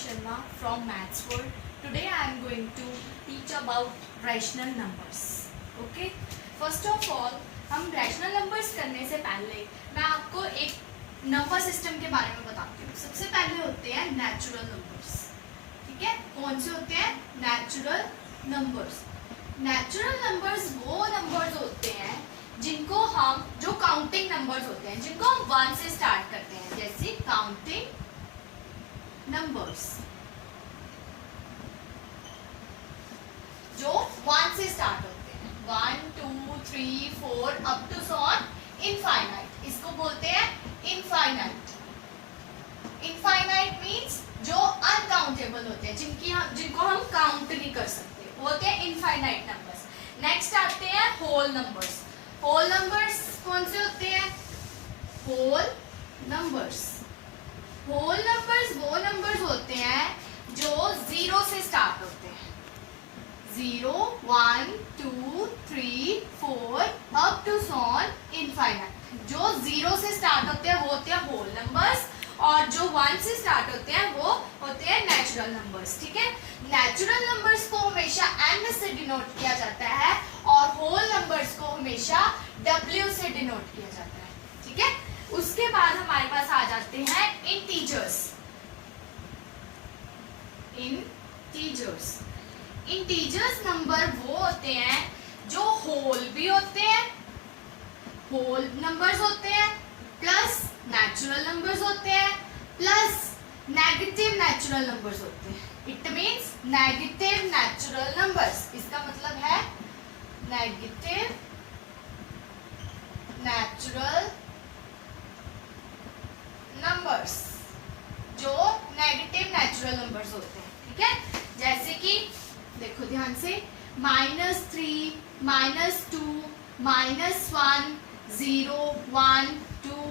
Sharma from Maths World. Today I am going to teach about rational numbers. Okay. First of all, हम rational numbers करने से पहले मैं आपको एक नंबर सिस्टम के बारे में बताती हूँ. सबसे पहले होते हैं नेचुरल नंबर्स. ठीक है, कौन से होते हैं? Natural numbers. नेचुरल नंबर्स वो नंबर्स होते हैं जिनको हम, जो काउंटिंग नंबर्स होते हैं, जिनको हम 1 से स्टार्ट करते हैं, जैसे काउंटिंग नंबर्स जो 1 से स्टार्ट होते हैं. 1 2 3 4 up to so on infinite. इसको बोलते हैं इनफाइनाइट. इनफाइनाइट मींस जो अनकाउंटेबल होते हैं, जिनको हम काउंट नहीं कर सकते, वो होते हैं इनफाइनाइट नंबर्स. नेक्स्ट आते हैं होल नंबर्स. होल नंबर्स कौन से होते हैं? Whole numbers. होल नंबर्स वो नंबर्स होते हैं जो 0 से स्टार्ट होते हैं. 0 1 2 3 4 up to so on infinite. जो 0 से स्टार्ट होते हैं वो होते हैं होल नंबर्स, और जो 1 से स्टार्ट होते हैं वो होते हैं नेचुरल नंबर्स. ठीक है, नेचुरल नंबर्स को हमेशा n से डिनोट किया जाता है और होल नंबर्स को हमेशा w से डिनोट किया जाता है. ठीक है, उसके बाद हमारे पास आ जाते हैं इंटीजर्स. इंटीजर्स नंबर वो होते हैं जो होल भी होते हैं, होल नंबर्स होते हैं, प्लस नेचुरल नंबर्स होते हैं, प्लस नेगेटिव नेचुरल नंबर्स होते हैं. It means negative natural numbers. इसका मतलब है नेगेटिव नेचुरल नंबर्स, जो नेगेटिव नेचुरल नंबर्स होते हैं. ठीक है, जैसे कि देखो ध्यान से, -3 -2 -1 0 1 2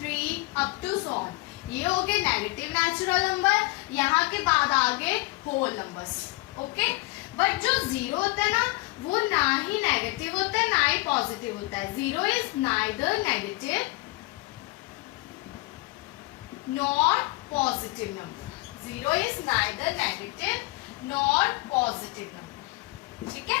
3 अप टू सो ऑन. ये हो गए नेगेटिव नेचुरल नंबर. यहाँ के बाद आगे होल नंबर्स. ओके, बट जो 0 होता है ना, वो ना ही नेगेटिव होता है ना ही पॉजिटिव होता है. 0 is neither negative nor positive number. 0 is neither negative nor positive number. ठीक है,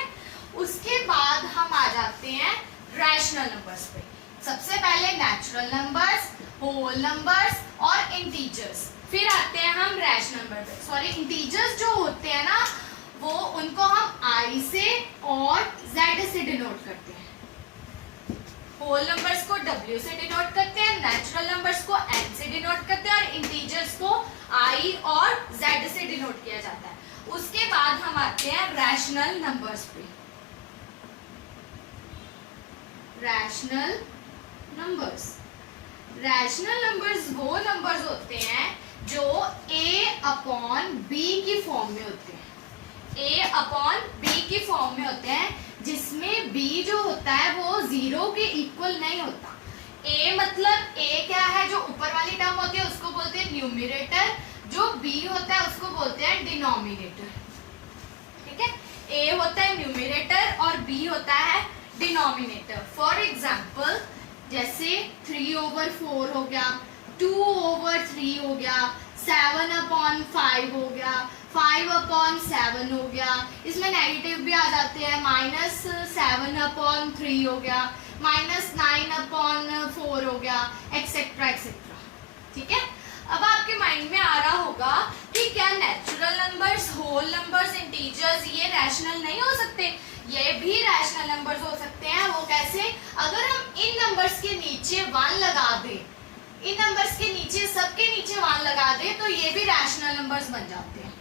उसके बाद हम आ जाते हैं रैशनल नंबर्स पे. सबसे पहले नेचुरल नंबर्स, होल नंबर्स और इंटीजर्स. फिर आते हैं हम रैशनल नंबर पे. सॉरी, इंटीजर्स जो होते हैं ना, वो उनको हम i से और z से डिनोट करते हैं. होल नंबर्स को w से डिनोट करते हैं, नेचुरल नंबर्स को n से डिनोट करते हैं, और इंटीजर्स को i और z से डिनोट किया जाता है. उसके बाद हम आते हैं रैशनल नंबर्स पे. Rational numbers. रैशनल नंबर्स वो नंबर्स होते हैं जो a अपॉन b की फॉर्म में होते हैं. a अपॉन b की फॉर्म में होते हैं, जिसमें b जो होता है वो 0 के इक्वल नहीं होता. a मतलब a क्या है? जो ऊपर वाली टर्म होती है उसको बोलते हैं न्यूमरेटर. जो b होता है उसको बोलते हैं डिनोमिनेटर. ठीक है, a होता है न्यूमरेटर और b होता है डिनोमिनेटर. फॉर एग्जाम्पल, जैसे 3/4 हो गया, 2/3 हो गया, 7/5 हो गया, 5/7 हो गया. इसमें नेगेटिव भी आ जाते हैं, -7/3 हो गया, -9/4 हो गया, एक्सेट्रा एक्सेट्रा. ठीक है, अब आपके माइंड में आ रहा होगा कि क्या natural numbers, whole numbers, integers ये रैशनल नहीं हो सकते? ये भी रैशनल नंबर्स हो सकते हैं. वो कैसे? अगर हम इन नंबर्स के नीचे 1 लगा दें, इन नंबर्स के नीचे, सबके नीचे 1 लगा दें, तो ये भी रैशनल नंबर्स बन जाते हैं.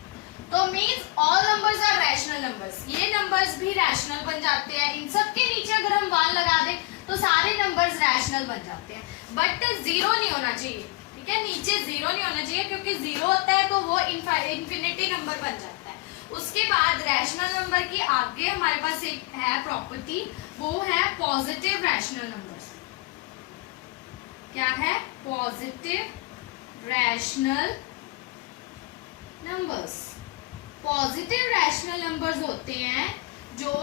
तो means all numbers are rational numbers. ये नंबर्स भी रैशनल बन जाते हैं. इन सब के नीचे अगर हम 1 लगा दें तो सारे नंबर्स रैशनल बन जाते हैं. बट 0 नहीं होना चाहिए. ठीक है, नीचे 0 नहीं होना चाहिए, क्योंकि 0 होता है तो वो इन्फिनिटी नंबर बन जाता है. उसके बाद रैशनल नंबर की आगे हमारे पास एक है प्रॉपर्टी, वो है पॉजिटिव रैशनल नंबर्स. क्या है? Positive rational numbers. Positive rational numbers होते हैं जो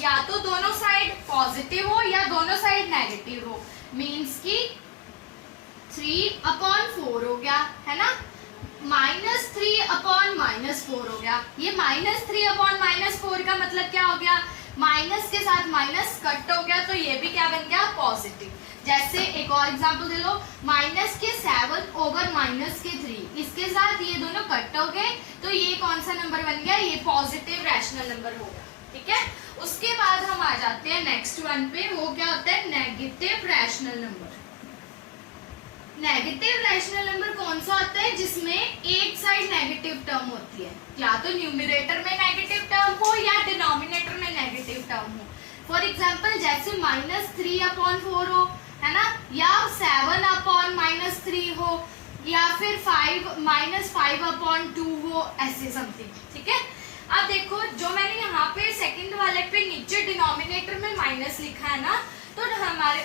या तो दोनों साइड पॉजिटिव हो या दोनों साइड नेगेटिव हो. मींस की 3/4 हो गया, है ना, -3 -4 हो गया। ये -3/-4 का मतलब क्या हो गया, माइनस के साथ माइनस कट हो गया, तो ये भी क्या बन गया, पॉजिटिव। जैसे एक और एग्जांपल दे लो, -7/-3, इसके साथ ये दोनों कट हो गए, तो ये कौन सा नंबर बन गया, ये पॉजिटिव रैशनल नंबर हो गया। ठीक है, उसके बाद हम आ जाते हैं नेक्स्ट वन पे, वो क्या होता है, negative rational number. Negative rational number कौन सा होता है, जिसमें एक साइड नेगेटिव टर्म होती है, या तो न्यूमरेटर में नेगेटिव टर्म हो या डिनोमिनेटर में नेगेटिव टर्म हो। फॉर एग्जांपल जैसे -3/4 हो, है ना, या 7/-3 हो, या फिर -5/2 हो, ऐसे समथिंग। ठीक है, अब देखो जो मैंने यहाँ पे सेकंड वाले पे नीचे डिनोमिनेटर में माइनस लिखा है ना, तो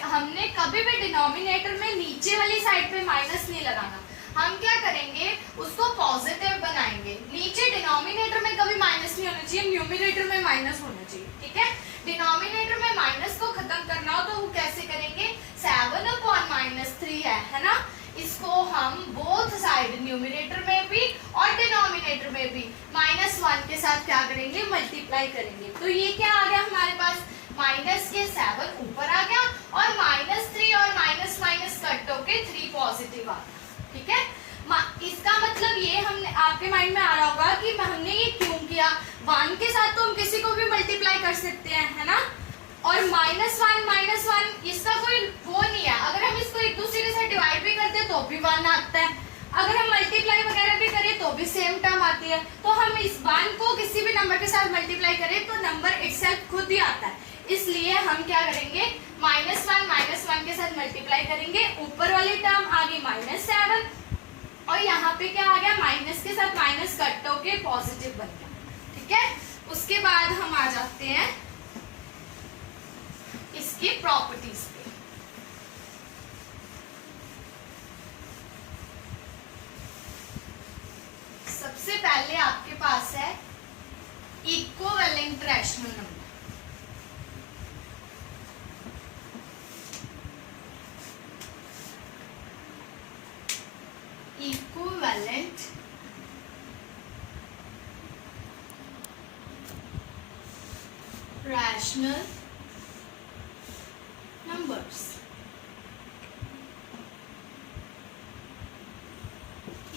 हमने कभी भी डिनोमिनेटर में नीचे वाली साइड पे माइनस नहीं लगाना। हम क्या करेंगे, उसको पॉजिटिव बनाएंगे। नीचे डिनोमिनेटर में कभी माइनस नहीं होना चाहिए, न्यूमरेटर में माइनस होना चाहिए। ठीक है, डिनोमिनेटर में माइनस को खत्म करना हो तो वो कैसे करेंगे, 7/-3 है ना, इसको हम बोथ साइड न्यूमरेटर में भी और डिनोमिनेटर में भी -1 के साथ क्या करेंगे, मल्टीप्लाई करेंगे। तो ये क्या आ गया हमारे पास, माइनस के 7 ऊपर आ गया और -3 और माइनस माइनस कट होके 3 पॉजिटिव आ गया। ठीक है, इसका मतलब ये हमने आपके माइंड में आ रहा होगा कि हमने ये क्यों किया, 1 के साथ तो हम किसी को भी मल्टीप्लाई कर सकते हैं, है ना, और -1 इसका कोई वो नहीं है। अगर हम इसको एक दूसरे के साथ डिवाइड भी करते हैं तो भी 1 आता है, अगर हम मल्टीप्लाई वगैरह भी करें तो भी सेम टर्म आती है। तो हम इस 1 को किसी भी नंबर के साथ मल्टीप्लाई करें तो नंबर इटसेल्फ खुद ही आता है, इसलिए हम क्या करेंगे, -1 के साथ मल्टीप्लाई करेंगे, ऊपर वाली टर्म आ गई -7 और यहाँ पे क्या आ गया, माइनस के साथ माइनस कट होके पॉजिटिव बन गया। ठीक है, उसके बाद हम आ जाते हैं इसकी प्रॉपर्टीज पे। सबसे पहले आपके पास है equivalent rational number. Equivalent rational numbers.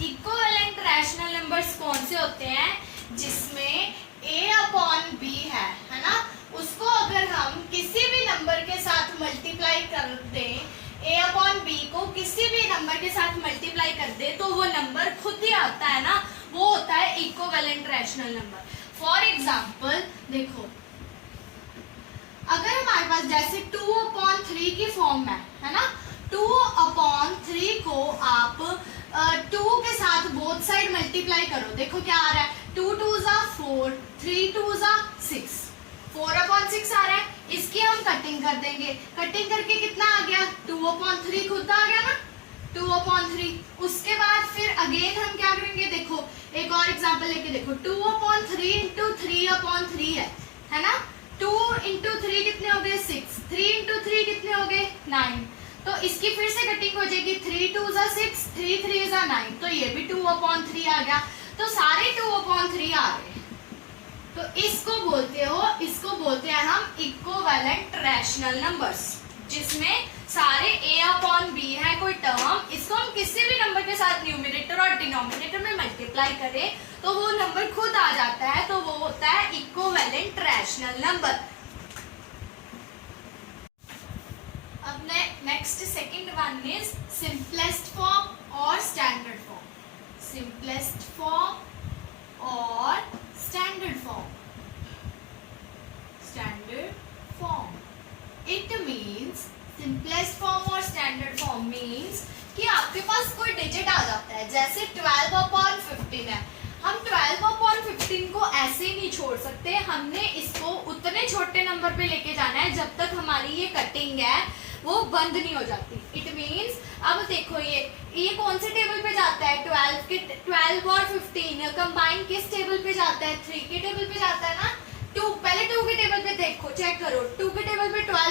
Equivalent rational numbers कौन से होते हैं, जिसमें a/b है ना, उसको अगर हम किसी भी नंबर के साथ मल्टीप्लाई कर दें, a/b को किसी भी नंबर के साथ मल्टीप्लाई कर दे तो वो नंबर खुद ही आता है ना, वो होता है equivalent rational number. For example देखो, अगर हमारे पास जैसे 2/3 की फॉर्म में है ना, 2/3 को आप 2 के साथ बोथ साइड मल्टीप्लाई करो, देखो क्या आ रहा है, 2 2 4, 3 2 6, 4/6 आ रहा है। इसकी हम कटिंग कर देंगे, कटिंग करके कितना आ गया, 2/3 खुद आ गया ना, 2/3। उसके बाद फिर अगेन हम क्या करेंगे, देखो एक और एग्जांपल लेके देखो, 2/3 × 3/3 है ना, 2 × 3 कितने हो गए, 6, 3 × 3 कितने हो गए, 9। तो इसकी फिर से कटिंग हो जाएगी, 3 2 6, 3 3 9, तो ये भी 2/3 आ गया। तो सारे 2/3 आ गए, तो इसको बोलते हैं हम इक्विवेलेंट रैशनल नंबर्स, जिसमें सारे a/b है कोई टर्म, इसको हम किसी भी नंबर के साथ न्यूमरेटर और डिनोमिनेटर में मल्टीप्लाई करें तो वो नंबर खुद आ जाता है, तो वो होता है इक्विवेलेंट रैशनल नंबर। अब next second one is simplest form और स्टैंडर्ड फॉर्म। सिंपलेस्ट फॉर्म और standard form. Standard form it means, simplest form और स्टैंडर्ड फॉर्म मीन्स कि आपके पास कोई डिजिट आ जाता है, जैसे 12/15 है, हम 12/15 को ऐसे ही नहीं छोड़ सकते, हमने इसको उतने छोटे नंबर पे लेके जाना है जब तक हमारी ये कटिंग है वो बंद नहीं हो जाती। इट मीन्स, अब देखो ये कौन से टेबल पे जाता है, 12 और 15 कंबाइन किस टेबल पे जाता है, 3 के टेबल पे जाता है ना। 2 पहले 2 के टेबल पे देखो, चेक करो, 2 के टेबल पे 12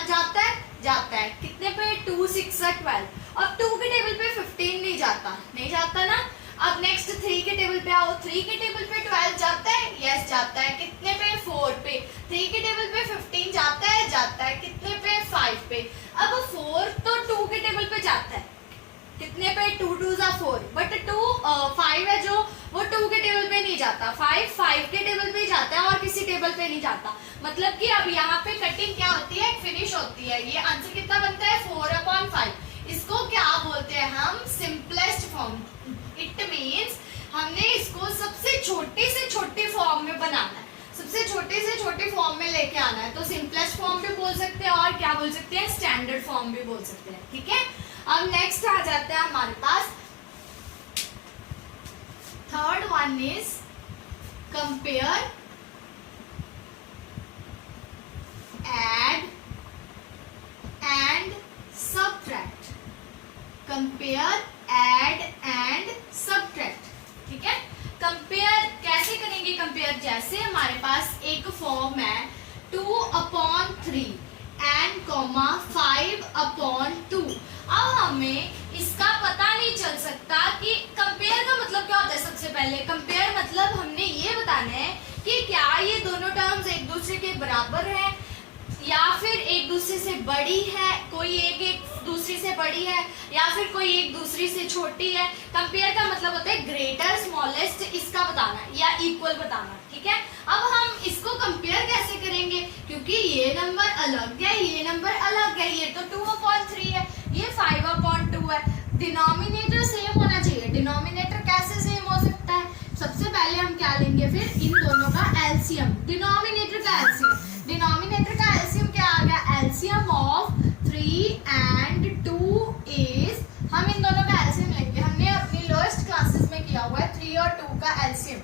जाता है, कितने पे, 2 6 12। अब 2 के टेबल पे 15 नहीं जाता ना। अब नेक्स्ट 3 के टेबल पे आओ, 3 के टेबल पे जाता है? यस जाता है। कितने पे? 4 पे। 3 के टेबल पे 15 जाता है? जाता है। कितने पे? 5 पे। अब 4 तो 2 के टेबल पे जाता है, कितने पे? 2 2 जा 4, बट 5 है जो वो 2 के टेबल पे नहीं जाता, 5 के टेबल पे जाता है और किसी टेबल पे नहीं जाता। मतलब कि अब यहाँ पे कटिंग क्या होती है? फिनिश होती है। ये आंसर कितना बनता है? 4/5। इसको क्या बोलते हैं हम? Simplest form. इट मीन्स हमने इसको सबसे छोटी से छोटी फॉर्म में बनाना है, सबसे छोटे से छोटे फॉर्म में लेके आना है। तो सिंपलेस्ट फॉर्म भी बोल सकते हैं और क्या बोल सकते हैं? स्टैंडर्ड फॉर्म भी बोल सकते हैं। ठीक है, अब नेक्स्ट आ जाते हैं हमारे पास, third one is compare, add and subtract. Compare, add and subtract. ठीक है, कंपेयर कैसे करेंगे? कंपेयर जैसे हमारे पास एक फॉर्म है 2/3 एंड 5/2। अब हमें इसका पता नहीं चल सकता कि कंपेयर का मतलब क्या होता है। सबसे पहले कंपेयर मतलब हमने ये बताना है कि क्या ये दोनों टर्म्स एक दूसरे के बराबर है या फिर एक दूसरे से बड़ी है, कोई एक दूसरी से बड़ी है या फिर कोई एक दूसरी से छोटी है। कंपेयर का मतलब होता है ग्रेटर, स्मॉलेस्ट, इसका बताना या इक्वल बताना। ठीक है, अब हम इसको कंपेयर कैसे करेंगे? क्योंकि ये नंबर अलग है, ये नंबर अलग है, ये तो 2/3 है, ये 5/2 है। डिनोमिनेटर सेम होना चाहिए। डिनोमिनेटर कैसे सेम हो सकता है? सबसे पहले हम क्या लेंगे? फिर इन दोनों का एलसीएम। डिनोमिनेटर का एलसीएम, डिनोमिनेटर का एलसीएम क्या आ गया? एलसीएम ऑफ 3 and 2 इज, हम इन दोनों का एलसीएम लेंगे। हमने अपनी लोएस्ट क्लासेस में किया हुआ है 3 और 2 का LCM.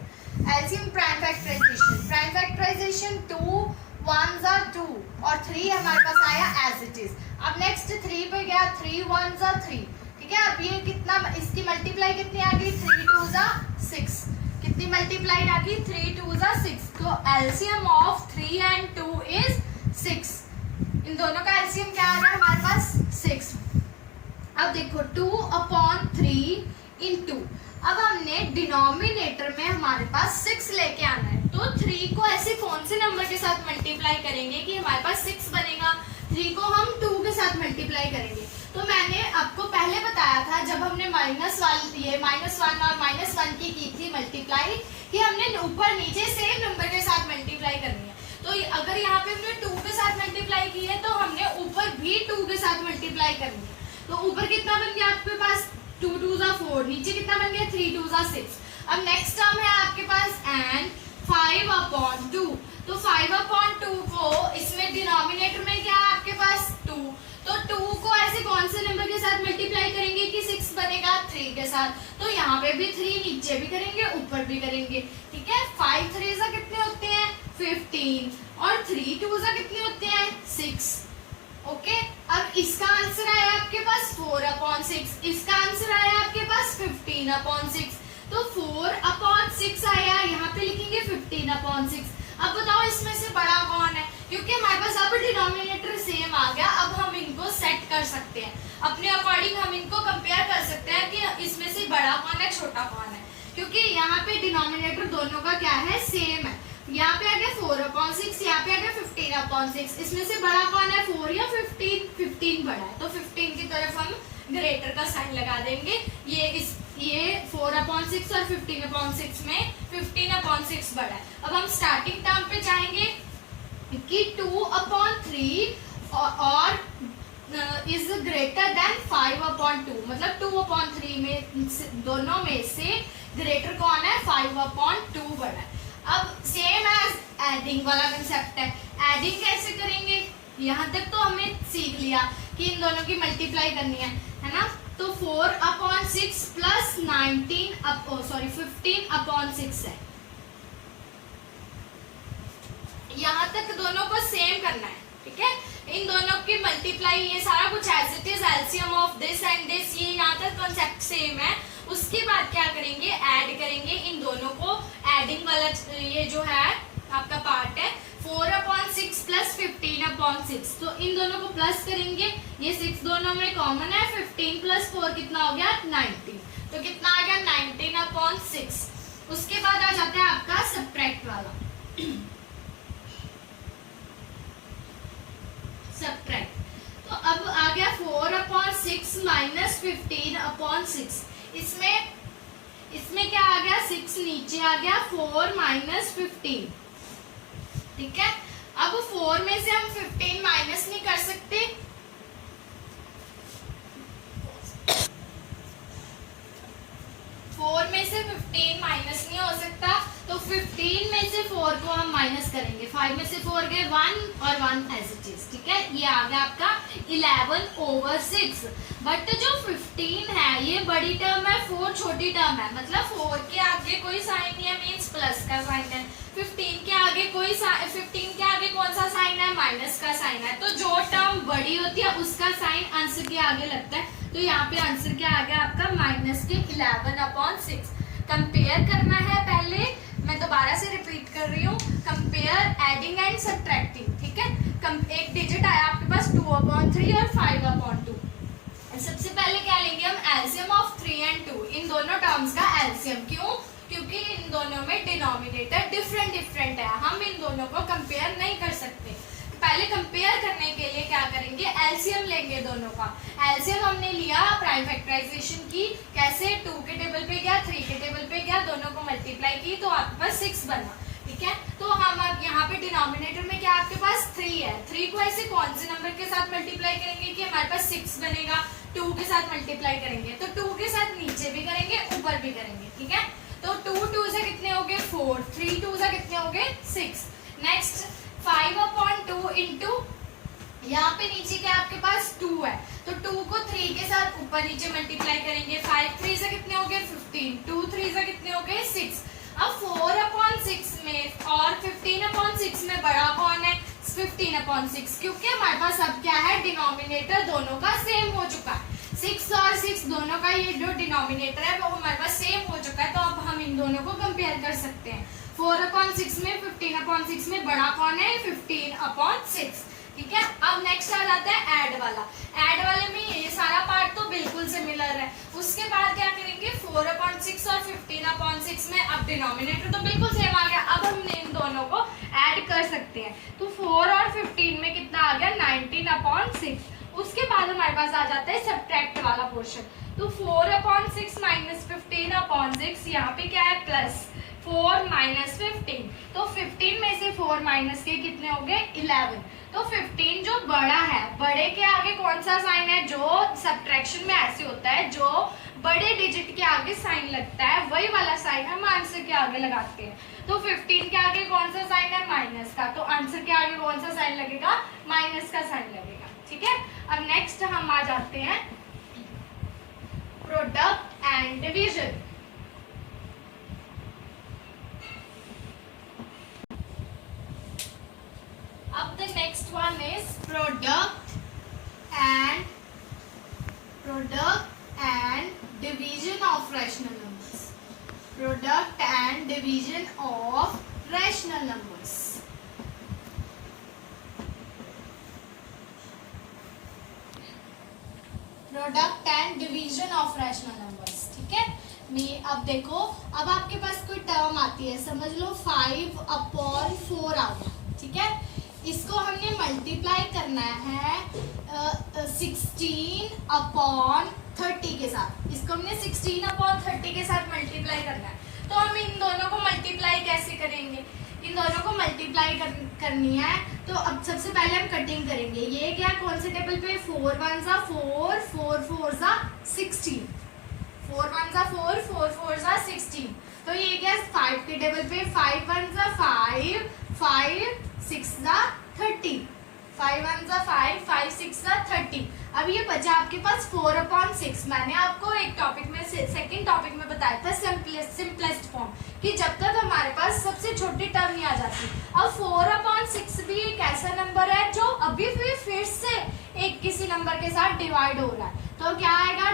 LCM prime factorization, prime factorization 2 1s are 2 और 3 हमारे पास आया एज इट इज। अब नेक्स्ट 3 पे गया, 3 1s are 3। ठीक है, अब ये कितना, इसकी मल्टीप्लाई कितनी आ गई? 3 2s are 6। कितनी मल्टीप्लाई आ गई? 3 2s are 6। तो एलसीएम ऑफ 3 and 2 इज 6। इन दोनों का एलसीएम क्या आ रहा है हमारे पास? 6। अब देखो 2/3 × अब हमने डिनोमिनेटर में हमारे पास 6 लेके आना है, तो 3 को ऐसे कौन से नंबर के साथ मल्टीप्लाई करेंगे कि हमारे पास 6 बनेगा? 3 को हम 2 के साथ मल्टीप्लाई करेंगे। तो मैंने आपको पहले बताया था जब हमने -1 और -1 की थी मल्टीप्लाई, कि हमने ऊपर नीचे सेम नंबर के साथ मल्टीप्लाई करनी है। तो अगर यहाँ पे हमने 2 के साथ मल्टीप्लाई की है तो हमने ऊपर भी 2 के साथ मल्टीप्लाई करनी है। तो ऊपर कितना बन गया आपके पास? 2 2s are 4, नीचे कितना बन गया? 3 2s are 6। अब नेक्स्ट टर्म है आपके पास एंड 5/2। तो 5/2 को इसमें डिनोमिनेटर में क्या है आपके पास? 2। तो 2 को ऐसे कौन से नंबर के साथ मल्टीप्लाई करेंगे कि 6 बनेगा? 3 के साथ। तो यहाँ पे भी 3, नीचे भी करेंगे, ऊपर भी करेंगे। ठीक है, 5 3s कितने होते हैं? 15 और 3 2s कितने होते हैं? 6। ओके, अब इसका आंसर आया आपके पास 4/6, इसका आंसर आया आपके पास 15/6। तो 4/6 आया, यहाँ पे लिखेंगे 15/6। अब बताओ इसमें से बड़ा कौन है? क्योंकि हमारे पास अब डिनोमिनेटर सेम आ गया, अब हम इनको सेट कर सकते हैं अपने अकॉर्डिंग, हम इनको कंपेयर कर सकते हैं कि इसमें से बड़ा कौन है, छोटा कौन है। क्योंकि यहाँ पे डिनोमिनेटर दोनों का क्या है? सेम है। यहाँ पे आ गया 4/6, यहाँ पे आ गया 15/6। इसमें से बड़ा कौन है? 4 या 15? 15 बड़ा है, तो 15 की तरफ हम ग्रेटर का साइन लगा देंगे। ये 4/6 और 15/6 में 15/6 बड़ा है। अब हम स्टार्टिंग टर्म पे जाएंगे कि 2/3 और इज ग्रेटर देन 5/2, मतलब 2/3 में दोनों में से ग्रेटर कौन है? 5/2 बड़ा है। अब सेम एज एडिंग वाला कंसेप्ट है। एडिंग कैसे करेंगे? यहाँ तक तो हमने सीख लिया कि इन दोनों की मल्टीप्लाई करनी है ना। तो 4/6 प्लस 15/6 है। यहाँ तक दोनों को सेम करना है। ठीक है, इन दोनों की मल्टीप्लाई, ये सारा कुछ as it is, LCM of this and this, ये यहाँ तक कॉन्सेप्ट सेम है। उसके बाद क्या करेंगे? ऐड करेंगे इन दोनों को। एडिंग वाला ये जो है आपका पार्ट है 4/6 प्लस 15/6, तो इन दोनों को प्लस करेंगे। ये 6 दोनों में कॉमन है, 15 प्लस 4 कितना हो गया? 19। तो कितना आ गया? 19/6। उसके बाद आ जाता है आपका सब्ट्रैक्ट। 6 नीचे आ गया, 4 माइनस 15, ठीक है। अब 4 में से हम 15 माइनस नहीं कर सकते, 4 में से 15 माइनस नहीं हो सकता, तो 15 में से 4 को हम माइनस करेंगे, 5 में से 4 गए 1 और 1 एज इट इज, ठीक है। ये आ गया आपका 11/6। बट जो 15 है ये बड़ी टर्म है, 4 छोटी टर्म है, मतलब 4 के आगे कोई साइन नहीं है, मीन्स प्लस का साइन है। 15 के आगे कौन सा साइन है, माइनस का साइन है। तो जो टर्म बड़ी होती है उसका साइन आंसर के आगे लगता है, तो यहाँ पे आंसर क्या आ गया आपका माइनस के 11/6। कंपेयर करना है, पहले मैं दोबारा से रिपीट कर रही हूँ, कंपेयर एडिंग एंड सब्ट्रैक्टिंग, ठीक है। एक डिजिट आया आपके पास 2/3 और 5/2। सबसे पहले क्या लेंगे हम, एलसीएम ऑफ 3 and 2, इन दोनों टर्म्स का एलसीएम। क्यों? क्योंकि इन दोनों में डिनोमिनेटर डिफरेंट है, हम इन दोनों को कंपेयर नहीं कर सकते। तो पहले कंपेयर करने के लिए क्या करेंगे, एलसीएम लेंगे दोनों का। एलसीएम हमने लिया प्राइम फैक्टराइजेशन की, कैसे 2 के टेबल पे गया, 3 के टेबल पे गया, दोनों को मल्टीप्लाई की तो आपके पास 6 बना, ठीक है। तो हम अब यहाँ पे डिनोमिनेटर में क्या आपके पास 3 है, 3 को ऐसे कौन से नंबर के साथ मल्टीप्लाई करेंगे कि हमारे पास 6 बनेगा, 2 के साथ मल्टीप्लाई करेंगे, तो 2 के साथ नीचे भी करेंगे ऊपर भी करेंगे, ठीक है। तो 2 से कितने हो गए 4, 3 से कितने हो गए 6। नेक्स्ट 5/2 इंटू, यहाँ पे नीचे क्या आपके पास 2 है, तो 2 को 3 के साथ ऊपर नीचे मल्टीप्लाई करेंगे, 5 3 से कितने हो गए 15, 2 3 से कितने हो गए 6। अब 4/6 में और 15/6 में बड़ा कौन है, 15/6, क्योंकि हमारे पास अब क्या है, डिनोमिनेटर दोनों का सेम हो चुका है, 6 और 6 दोनों का ये जो डिनोमिनेटर है वो हमारे पास सेम हो चुका है, तो अब हम इन दोनों को कंपेयर कर सकते हैं। 4/6 में 15/6 में बड़ा कौन है, 15/6, ठीक है। अब नेक्स्ट आ जाता है ऐड वाला। ऐड वाले में ये सारा पार्ट तो बिल्कुल सिमिलर है, उसके बाद क्या करेंगे 4/6 और 15/6 में अब डिनोमिनेटर तो बिल्कुल सेम आ गया, अब हम इन दोनों को ऐड कर सकते हैं। तो 4 और 15 में कितना आ गया 19/6। उसके बाद हमारे पास आ जाता है सब्ट्रैक्ट वाला पोर्शन, तो 4/6 माइनस 15/6, यहाँ पे क्या है प्लस 4 माइनस 15, तो 15 में से 4 माइनस के कितने हो गए 11। तो 15 जो बड़ा है, बड़े के आगे कौन सा साइन है, जो सब्ट्रैक्शन में ऐसे होता है, जो बड़े डिजिट के आगे साइन लगता है वही वाला साइन हम आंसर के आगे लगाते हैं। तो 15 के आगे कौन सा साइन है, माइनस का, तो आंसर के आगे कौन सा साइन लगेगा, माइनस का साइन लगेगा, ठीक है। अब नेक्स्ट हम आ जाते हैं प्रोडक्ट एंड डिवीजन। अब the next one is product and division of rational numbers. Product and division of rational numbers. Product and division of rational numbers, ठीक है। अब देखो, अब आपके पास कोई टर्म आती है, समझ लो 5/4 आ गया, ठीक है। इसको हमने मल्टीप्लाई करना है 16/30 के साथ, इसको हमने 16/30 के साथ मल्टीप्लाई करना है। तो हम इन दोनों को मल्टीप्लाई कैसे करेंगे, इन दोनों को मल्टीप्लाई करनी है, तो अब सबसे पहले हम कटिंग करेंगे। ये क्या कौन से टेबल पे, 4 1 4, 4 4 16, 4 1 4, 4 4 16, तो ये क्या 5 के टेबल पे, 5 1 5, 5 6 30, 5 1 5, 5 6 30। अब ये बचा आपके पास 4/6। मैंने आपको एक टॉपिक में सेकंड टॉपिक में बताया था सिंपलेस्ट फॉर्म, कि जब तक हमारे पास सबसे छोटी टर्म नहीं आ जाती। अब 4/6 भी एक ऐसा नंबर है जो अभी भी फिर से एक किसी नंबर के साथ डिवाइड हो रहा है, तो क्या आएगा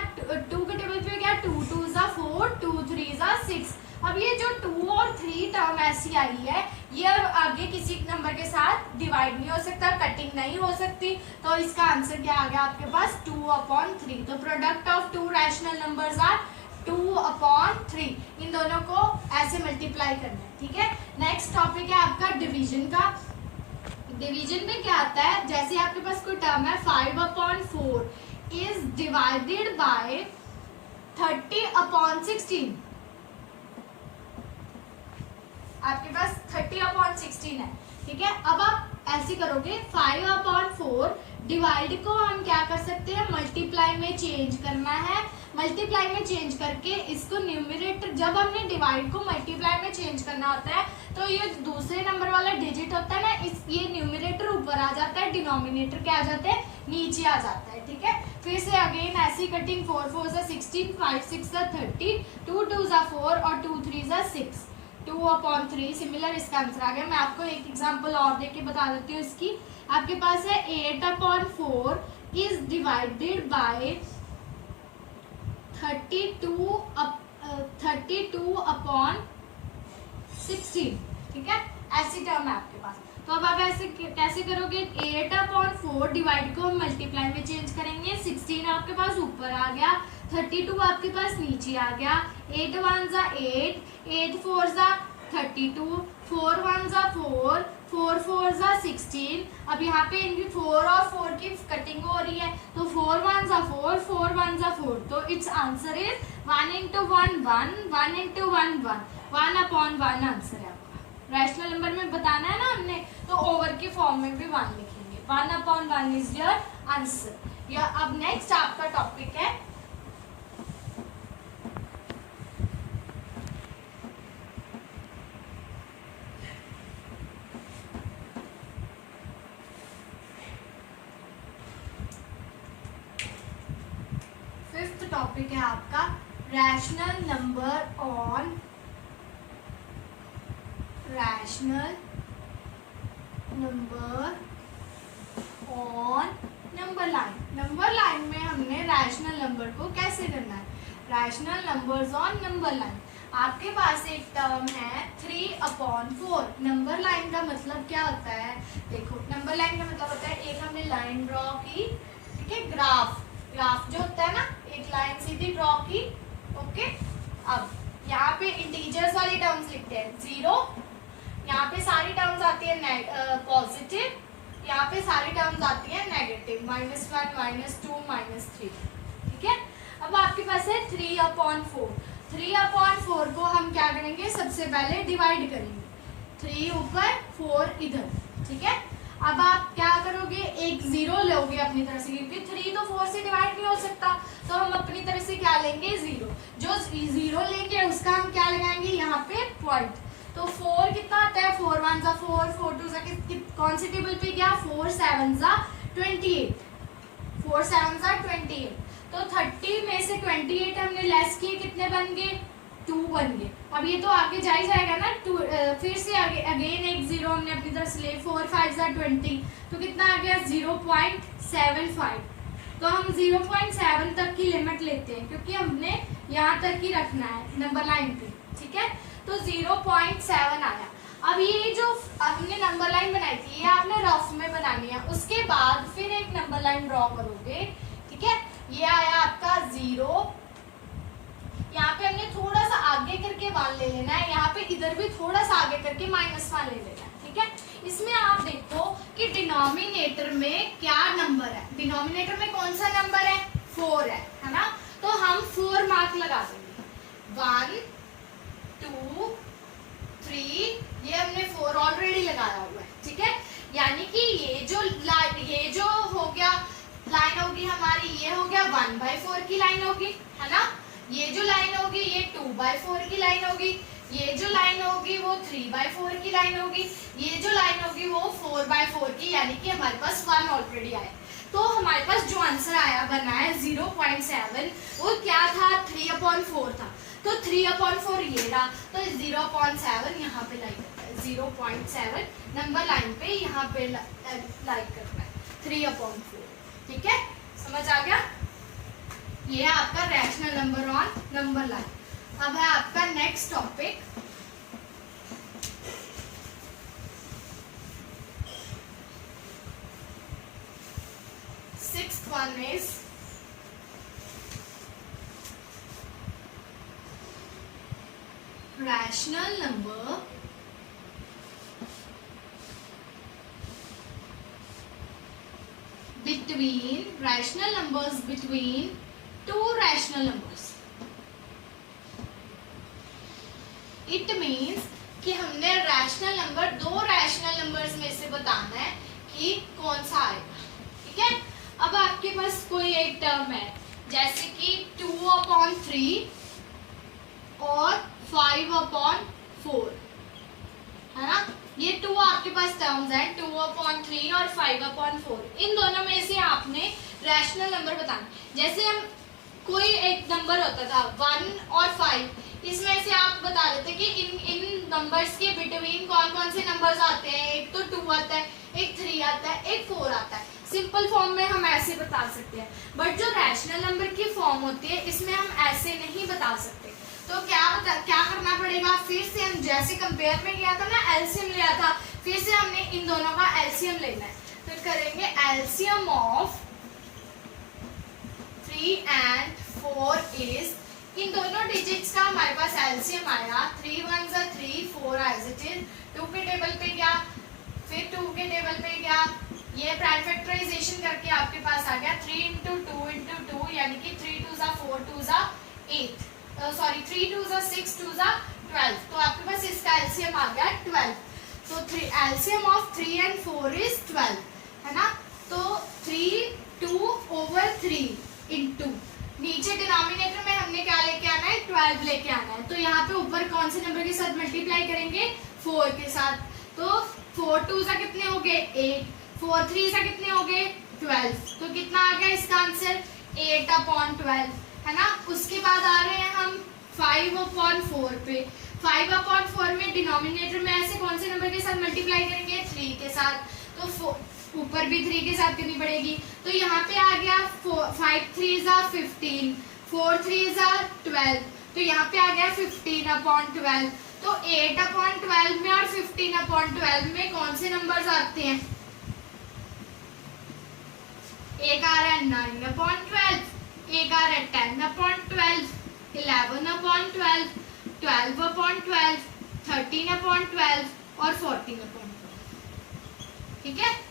2 के टेबल पे क्या 2 2 4, 2 3 6। अब ये जो 2 और 3 टर्म ऐसी आई है, ये अब आगे किसी नंबर के साथ डिवाइड नहीं हो सकता, कटिंग नहीं हो सकती, तो इसका आंसर क्या आ गया आपके पास 2/3। तो product of 2 rational numbers are 2/3। इन दोनों को ऐसे मल्टीप्लाई करना है, ठीक है। नेक्स्ट टॉपिक है आपका डिवीजन का। डिवीजन में क्या आता है, जैसे आपके पास कोई टर्म है 5/4 इज डिवाइडेड बाय 30/16, आपके पास 30/16 है, ठीक है। अब आप ऐसे करोगे 5/4 डिवाइड को हम क्या कर सकते हैं, मल्टीप्लाई में चेंज करना है। मल्टीप्लाई में चेंज करके इसको न्यूमरेटर, जब हमने डिवाइड को मल्टीप्लाई में चेंज करना होता है तो ये दूसरे नंबर वाला डिजिट होता है ना, इस ये न्यूमरेटर ऊपर आ जाता है, डिनोमिनेटर क्या आ जाता है, नीचे आ जाता है, ठीक है। फिर से अगेन ऐसी कटिंग 4 4 16, 5 6 30, 2 2 4 और 2 3 6, 2/3। सिमिलर इसका आंसर आ गया। मैं आपको एक एग्जांपल और देके बता देती हूँ इसकी। आपके पास है 8/4 इज डिवाइडेड बाय 32/16, ठीक है। ऐसी टर्म है आपके पास। तो अब आप ऐसे कैसे करोगे, 8/4 डिवाइड को हम मल्टीप्लाई में चेंज करेंगे, 16 आपके पास ऊपर आ गया, 32 आपके पास नीचे आ गया, 8 1 8, 8 4 32, 4 1 4, 4 4 16। अब यहाँ पे इनकी 4 और 4 की कटिंग हो रही है, तो 4 1 4, 4 1 4, तो it's answer is 1 into 1 1, 1 into 1 1, 1/1 answer है आपका। रैशनल नंबर में बताना है ना हमने, तो ओवर के फॉर्म में भी 1 लिखेंगे, 1/1 इज योर आंसर। या अब नेक्स्ट आपका टॉपिक है टॉपिक है आपका rational number on number line. Number line में हमने रैशनल नंबर को कैसे करना है, rational numbers on number line. आपके पास एक टर्म है 3/4। नंबर लाइन का मतलब क्या होता है, देखो नंबर लाइन का मतलब होता है एक हमने लाइन ड्रॉ की, ठीक है, ग्राफ जो होता है ना, एक लाइन सीधी ड्रॉ की, ओके। अब यहाँ पे इंटीजर्स वाली टर्म्स लिखते हैं 0, यहाँ पे सारी टर्म्स आती है पॉजिटिव, यहाँ पे सारी टर्म्स आती है नेगेटिव, -1 -2 -3, ठीक है। अब आपके पास है 3/4। 3/4 को हम क्या करेंगे, सबसे पहले डिवाइड करेंगे, 3 ऊपर 4 इधर, ठीक है। अब आप क्या करोगे, एक 0 लोगे अपनी तरफ से, क्योंकि 3 तो 4 से डिवाइड नहीं हो सकता, तो हम अपनी तरफ से क्या लेंगे, 0। जो 0 लेंगे उसका हम क्या लगाएंगे, यहाँ पे पॉइंट। तो 4 कितना आता है, 4 1 4, 4 2 कौन सी टेबल पे गया, 4 7 28, 4 7 28। तो 30 में से 28 हमने लेस किए, कितने बन गए, 2 बन गए। अब ये तो आगे जा ही जाएगा ना, 2 फिर से आगे अगेन एक 0 हमने अपनी तरफ से ले, 4 5 20, तो कितना आ गया 0.75। तो हम 0.7 तक की लिमिट लेते हैं, क्योंकि हमने यहाँ तक ही रखना है नंबर लाइन पे, ठीक है। तो 0.7 आया। अब ये जो हमने नंबर लाइन बनाई थी, ये आपने रफ में बनानी है, उसके बाद फिर एक नंबर लाइन ड्रॉ करोगे, ठीक है। ये आया आपका 0, यहाँ पे हमने थोड़ा सा आगे करके 1 ले लेना है, यहाँ पे इधर भी थोड़ा सा आगे करके -1 ले लेना है, ठीक है। इसमें आप देखो कि डिनोमिनेटर में क्या नंबर है, डिनोमिनेटर में कौन सा नंबर है, 4 है ना। तो हम 4 मार्क लगा देंगे, 1 2 3, ये हमने 4 ऑलरेडी लगाया हुआ है, ठीक है। यानी कि ये जो हो गया लाइन होगी हमारी, ये हो गया 1/4 की लाइन होगी, है ना। ये जो लाइन होगी ये 2/4 की लाइन होगी, ये जो लाइन होगी वो 3/4 की लाइन होगी, ये जो लाइन होगी वो 4/4 की, यानी कि हमारे पास 1 ऑलरेडी आया। तो हमारे पास जो आंसर आया बना है 0.7, वो क्या था, 3/4 था। तो 3/4 ये रहा, तो 0.7 यहाँ पे लाइक करता है, 0.7 नंबर लाइन पे यहाँ पे लाइक करता है 3/4, ठीक है। समझ आ गया, ये है आपका rational number on number line. अब है आपका next topic sixth one is rational number between two rational numbers. It means कि हमने रैशनल नंबर, दो रैशनल नंबर्स में से बताना है कि कौन सा आएगा, ठीक है। अब आपके पास कोई एक टर्म है जैसे कि 2/3 और 5/4, है ना। ये 2 आपके पास टर्म्स हैं, 2/3 और 5/4। इन दोनों में से आपने रैशनल नंबर बताना। जैसे हम कोई एक नंबर होता था 1 और 5, इसमें से आप बता देते कि इन नंबर्स के बिटवीन कौन कौन से नंबर्स आते हैं। एक तो 2 आता है, एक 3 आता है, एक 4 आता है। सिंपल फॉर्म में हम ऐसे बता सकते हैं, बट जो रैशनल नंबर की फॉर्म होती है इसमें हम ऐसे नहीं बता सकते। तो क्या करना पड़ेगा, फिर से हम जैसे कंपेयर में किया था ना, एलसीएम लिया था, फिर से हमने इन दोनों का एलसीएम लेना है। तो करेंगे एलसीएम ऑफ 3 and 4 इज, इन दोनों डिजिट्स का हमारे पास एलसीएम आया, 3 1 3, 4 एज इट इज, 2 के टेबल पे गया, फिर 2 के टेबल पे गया, ये प्राइम फैक्टराइजेशन करके आपके पास आ गया 3 × 2 × 2, यानी कि 3 2 4 2 8, सॉरी 3 2 6 2 12। तो आपके पास इसका एलसीएम आ गया 12। तो एलसीएम ऑफ 3 and 4 इज 12, है ना। तो 3 2/3 इंटू, नीचे डिनोमिनेटर में हमने क्या लेके आना है, 12 लेके आना है। तो यहाँ पे ऊपर कौन से नंबर के साथ मल्टीप्लाई करेंगे, 4 के साथ। तो 4 2 कितने हो गए, 8, 4 3 कितने हो गए, 12। तो कितना आ गया इसका आंसर, 8/12, है ना। उसके बाद आ रहे हैं हम 5/4 पे। 5/4 में डिनोमिनेटर में ऐसे कौन से नंबर के साथ मल्टीप्लाई करेंगे, 3 के साथ। तो ऊपर भी 3 के साथ करनी पड़ेगी। तो यहाँ पे आ गया 5 3 15, 4 3 12, तो यहाँ पे आ गया 15/12। तो 8/12 में और 15/12 में कौन से नंबर्स आते हैं, एक आ रहा है 9/12, एक आ रहा है 10/12, 11/12, 12/12, 13/12 और 14/12, ठीक है।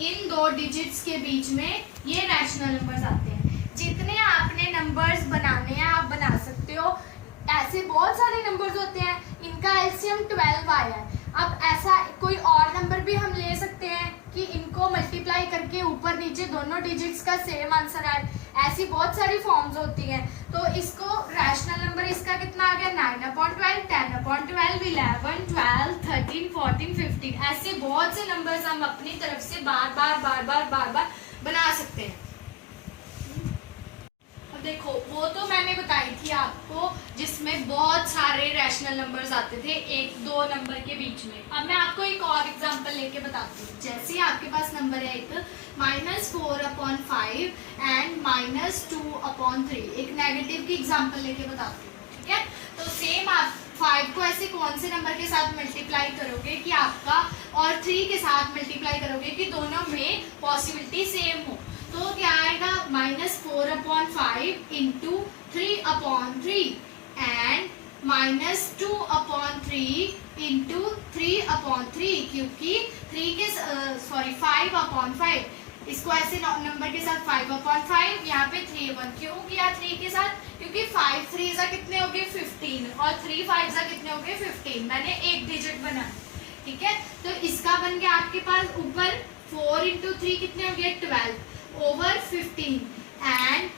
इन दो डिजिट्स के बीच में ये रैशनल नंबर्स आते हैं। जितने आपने नंबर्स बनाने हैं आप बना सकते हो। ऐसे बहुत सारे नंबर्स होते हैं, इनका एलसीएम 12 आया है। अब ऐसा कोई और नंबर भी हम ले सकते हैं कि इनको मल्टीप्लाई करके ऊपर नीचे दोनों डिजिट्स का सेम आंसर आए। ऐसी बहुत सारी फॉर्म्स होती हैं। तो इसको रैशनल नंबर इसका कितना आ गया, 9/12, 10/12, 11, 12, 13, 14, 15। ऐसे बहुत से नंबर्स हम अपनी तरफ से बार बार बना सकते हैं। अब देखो, वो तो मैंने बताई थी आपको जिसमें बहुत सारे रैशनल नंबर्स आते थे एक दो नंबर के बीच में। अब मैं आपको एक और एग्जांपल लेके बताती हूँ। जैसे आपके पास नंबर है एक -4/5 एंड -2/3, एक नेगेटिव की एग्जांपल लेके बताती हूँ, ठीक है। तो सेम आप 5 को ऐसे कौन से नंबर के साथ मल्टीप्लाई करोगे कि आपका, और 3 के साथ मल्टीप्लाई करोगे कि दोनों में पॉसिबिलिटी सेम हो। तो क्या आएगा, -4/5 इंटू 3/3 एंड -2/3 इंटू 3/3, क्योंकि 5/5, इसको ऐसे नंबर के साथ 5/5, यहाँ पे 3 1, क्यों किया 3 के साथ, क्योंकि 5 3 कितने हो गए 15 और 3 5 कितने हो गए 15। मैंने एक डिजिट बनाया, ठीक है। तो इसका बन गया आपके पास ऊपर 4 इंटू 3 कितने हो गए 12/15 एंड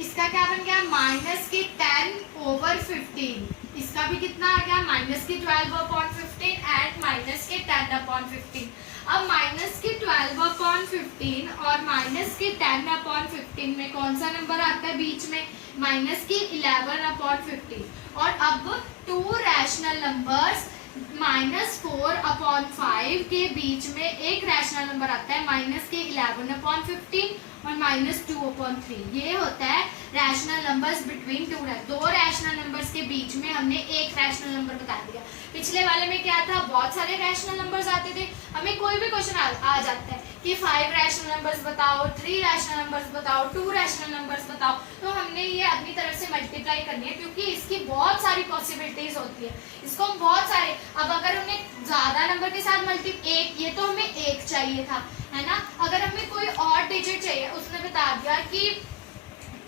इसका क्या बन गया -10/15। इसका भी कितना आ गया -12/15 एंड -10/15। अब -12/15 और -10/15 में कौन सा नंबर आता है बीच में, -11/15। और अब टू रैशनल नंबर्स -4/5 के बीच में एक रैशनल नंबर आता है -11/15 और -2/3। ये होता है रैशनल नंबर्स बिटवीन दो रैशनल नंबर्स के बीच में हमने एक रैशनल नंबर बता दिया। पिछले वाले में क्या था, बहुत सारे रैशनल नंबर्स आते थे। हमें कोई भी क्वेश्चन आ जाता है कि 5 रैशनल नंबर्स बताओ, 3 रैशनल नंबर्स बताओ, 2 रैशनल नंबर्स बताओ। तो हमने ये अपनी तरफ से मल्टीप्लाई करनी है, क्योंकि इसकी बहुत सारी पॉसिबिलिटीज होती है। इसको हम बहुत सारे, अब अगर हमने ज्यादा नंबर के साथ एक, ये तो हमें एक चाहिए था, है ना। अगर हमें कोई और डिजिट चाहिए, उसने बता दिया कि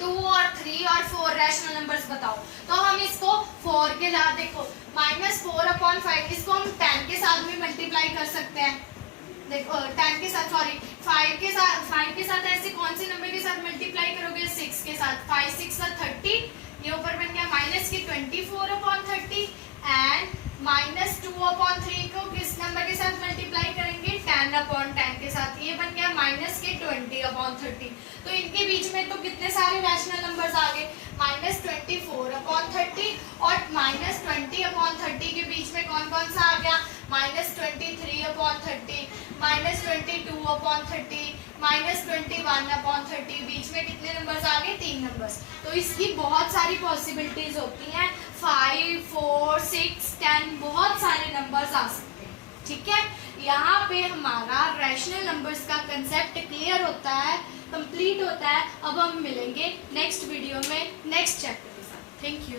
2 और 3 और 4 रैशनल नंबर्स बताओ, तो हम इसको 4 के साथ, देखो -4/5 इसको हम 10 के साथ भी मल्टीप्लाई कर सकते हैं। देखो 10 के साथ, सॉरी 5 के साथ ऐसे कौन से नंबर के साथ मल्टीप्लाई करोगे? 6 के साथ। 5 6 30, ये ऊपर बन गया माइनस के 24/30 एंड -2/3 को किस नंबर के साथ मल्टीप्लाई करेंगे? 10/10 के साथ। ये बन गया माइनस के 20/30। तो इनके बीच में तो कितने सारे रैशनल नंबर्स आ गए? -24/30 और -20/30 के बीच में कौन कौन सा आ गया? -23/30, -22/30, -21/30। बीच में कितने नंबर्स आ गए? 3 नंबर्स। तो इसकी बहुत सारी पॉसिबिलिटीज होती हैं, 5, 4, 6, 10, बहुत सारे नंबर्स आ सकते हैं। ठीक है, यहाँ पे हमारा रैशनल नंबर्स का कंसेप्ट क्लियर होता है, कंप्लीट होता है। अब हम मिलेंगे नेक्स्ट वीडियो में नेक्स्ट चैप्टर के साथ। Thank you.